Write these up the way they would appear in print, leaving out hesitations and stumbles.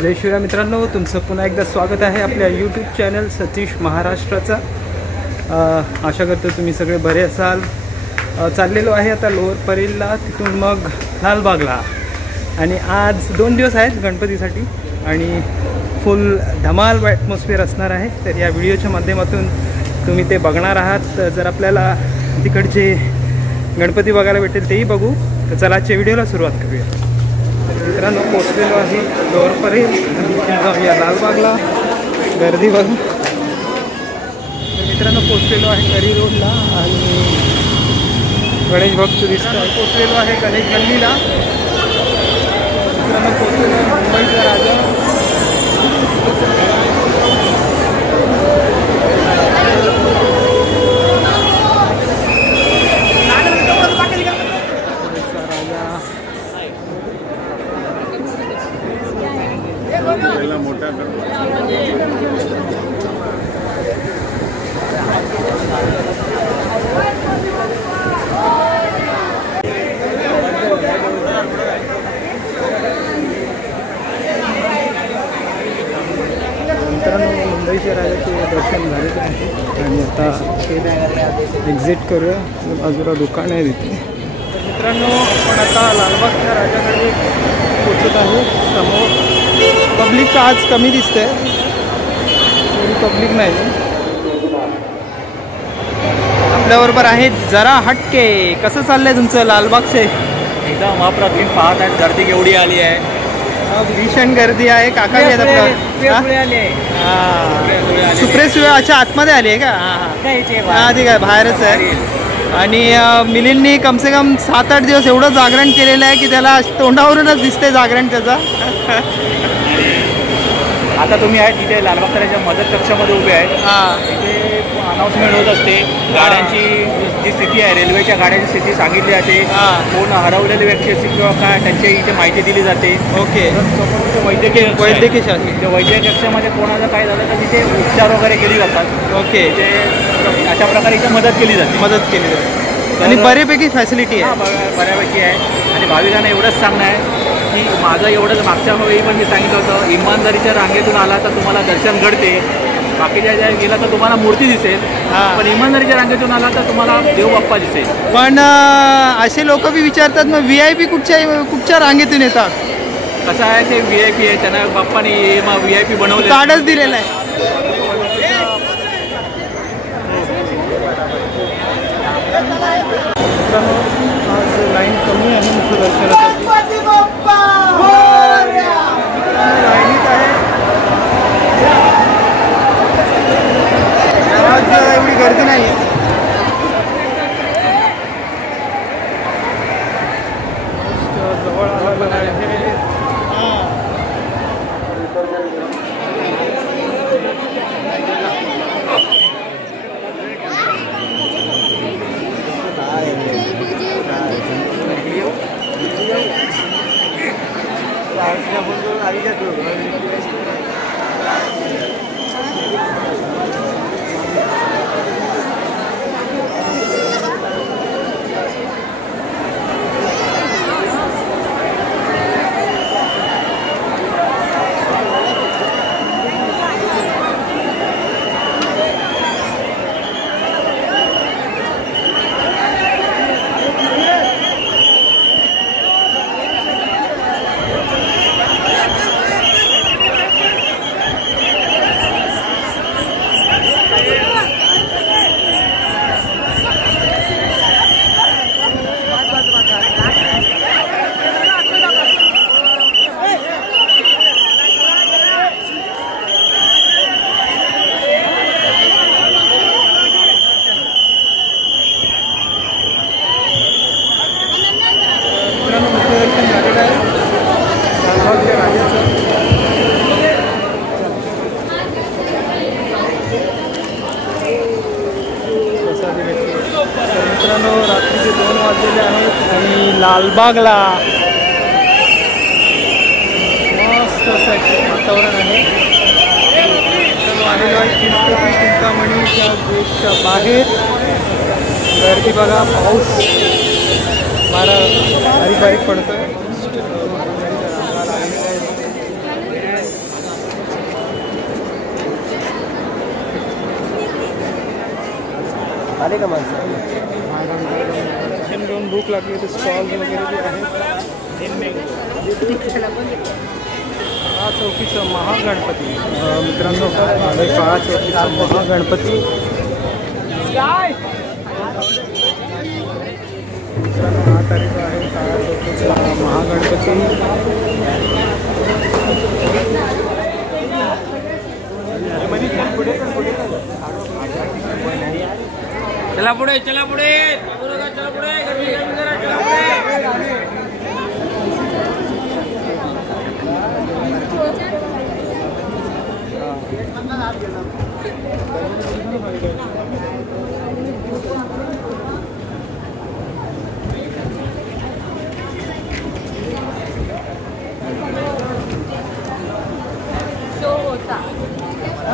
जय शिवराय मित्रांनो, तुमचं पुन्हा एकदा स्वागत आहे आपल्या यूट्यूब चॅनल सतीश महाराष्ट्राचा। आशा करतो तुम्ही सगळे बरे असाल। चाललेलो आहे आता लोअर परेलला, तिथून मग लालबागला। आणि आज 2 दिवस आहेत गणपतीसाठी आणि फुल धमाल ॲटमॉस्फिअर असणार आहे। तर या व्हिडिओच्या माध्यमातून तुम्ही ते बघणार आहात। जर आपल्याला तिकडचे गणपती बघायला भेटेल तेही बघू। तर चला आजच्या व्हिडिओला सुरुवात करूया। मित्रांनो, पोचलेलो आहे लोअर परेल, जाऊया लालबागला। गर्दी बघू। तर मित्रांनो, पोचलेलो आहे करी रोडला आणि गणेश भक्त दिसत आहे। पोचलेलो आहे गणेश गल्लीला। मित्रांनो, पोचलेलो आहे मुंबईचा राजा। मित्रांनो, मुंबईच्या राजाचे दर्शन झालेलं आहे आणि आता एक्झिट करूया। बाजूला दुकान आहे तिथे। तर मित्रांनो, आपण आता लालबागच्या राजाकडे पोचत आहे। समोर पब्लिक आज कमी दिसते, पब्लिक नाही। आपल्याबरोबर आहेत जरा हटके। कसं चाललंय तुमचं लालबागचे? एकदम अप्रतिम। पाहत आहेत गर्दी केवढी आली आहे। भीषण गर्दी आहे। काका आहेत सुप्रेस अच्छा आतमध्ये आली आहे का? हां ठीक आहे, बाहेरच आहे। आणि मिलिंदनी कमसे कम 7-8 दिवस एवढं जागरण केलेलं आहे की त्याला तोंडावरूनच दिसते जागरण त्याचा। आता तुम्ही आहे तिथे लालबागच्या मदत कक्षामध्ये उभे आहेत। तिथे अनाउन्समेंट होत असते गाड्यांची जी स्थिती आहे, रेल्वेच्या गाड्यांची स्थिती सांगितली जाते। कोण हरवलेले व्यक्ती असतील किंवा काय त्यांची इथे माहिती दिली जाते। ओके। वैद्यकीय वैद्यकीय कक्षामध्ये कोणाचं काय झालं तर तिथे उपचार वगैरे केली जातात। ओके। ते अशा प्रकारे इथे मदत केली जाते। आणि बऱ्यापैकी फॅसिलिटी आहे, बऱ्यापैकी आहे। आणि भाविकांना एवढंच सांगणं आहे की माझं एवढंच, मागच्या वेळी पण मी सांगितलं होतं, इमानदारीच्या रांगेतून आला तर तुम्हाला दर्शन घडते। बाकीच्या ज्या गेला तर तुम्हाला मूर्ती दिसेल, पण इमानदारीच्या रांगेतून आला तर तुम्हाला देव बाप्पा दिसेल। पण असे लोक बी विचारतात मग VIP कुठच्या रांगेतून येतात? कसं आहे, ते VIP आहे, त्यांना बाप्पाने VIP बनवले, कार्डच दिलेलं आहे। आज लाईन कमी आहे मुखदर्शनासाठी। लाईनीत आहे आज, एवढी गर्दी नाही आहे। जवळ आलेलं आहे। मित्रांनो, रात्रीचे 2 वाजलेले आहेत आणि लालबागला मस्त असं वातावरण आहे। आलेलो आहे चिंतामणीच्या गेटच्या बाहेर। गर्दी बघा, पाऊस बारीक बारीक पडतोय। आले का माणसं? दर्शन घेऊन भूक लागली तर स्टॉल वगैरे जे आहेत. काळा चौकीचा महागणपती मित्रांनो, काळा चौकीचा महागणपती. मित्रांनो, हा तारीख आहे काळा चौकीचा महागणपती. चला पुढे, चला पुढे, चला पुढे.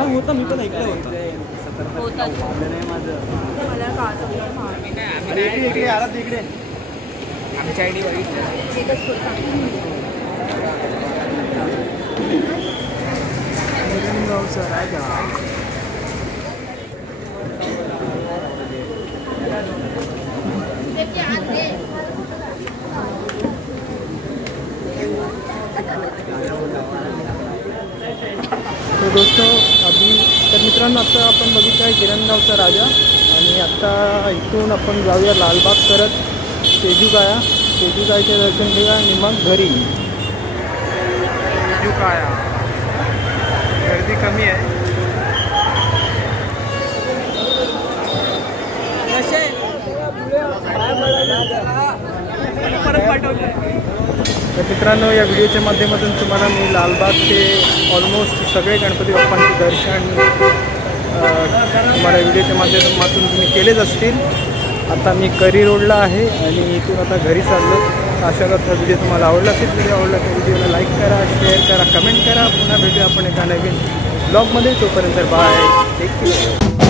होता, मी पण ऐकलं होतं. इकडे आला तिकडे आमच्या आयडी तो दोस्तों तर मित्रांनो, आता आपण बघितलं आहे गिरणगावचा राजा. आणि आता इथून आपण जाऊया लालबाग करत तेजूकायाचे दर्शन घेऊया आणि मग घरी. तेजूकाया गर्दी कमी आहे. तर मित्रांनो, या व्हिडिओच्या माध्यमातून तुम्हाला मी लालबागचे ऑलमोस्ट सगळे गणपती बाप्पांचे दर्शन तुम्हाला व्हिडिओच्या माध्यमातून तुम्ही केलेच असतील. आता मी करी रोडला आहे आणि इथून आता घरी चाललो. अशा करता व्हिडिओ तुम्हाला आवडला असेल. व्हिडिओ आवडला तर व्हिडिओला लाईक करा, शेअर करा, कमेंट करा. पुन्हा भेटूया आपण एका नवीन ब्लॉगमध्ये. तोपर्यंत बाय, टेक केअर.